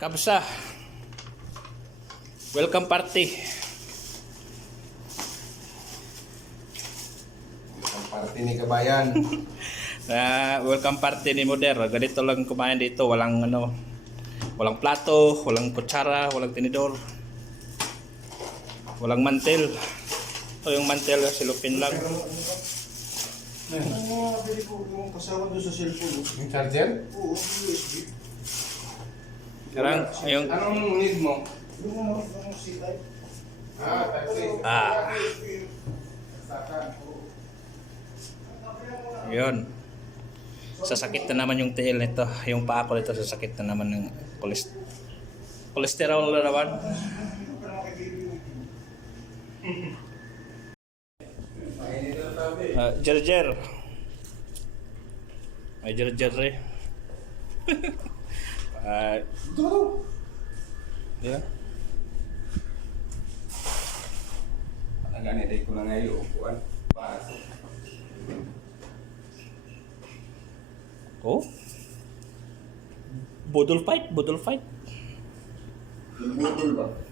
Kabsa. Welcome party. Ang party ni Kabayan. Welcome party ni Moder. Ganito lang kumain dito, walang walang plato, walang kutsara, walang tinidor. Walang mantel. Ito yung mantel, silupin lang. Bili ko yung kasama doon sa cellphone. Yung charger? Oo, USB. Karang yung Anong need mo? Yung C-type. Type-C. yun. Sasakit na naman yung tiil nito, yung paa ko nito sasakit na naman ng cholesterol na naman. Jerjer. Ay jerjer eh. Di ba? Ganito ko na ngayon. Upuan. Pasok. Oh? Budol fight, budol fight. Bulbul ba?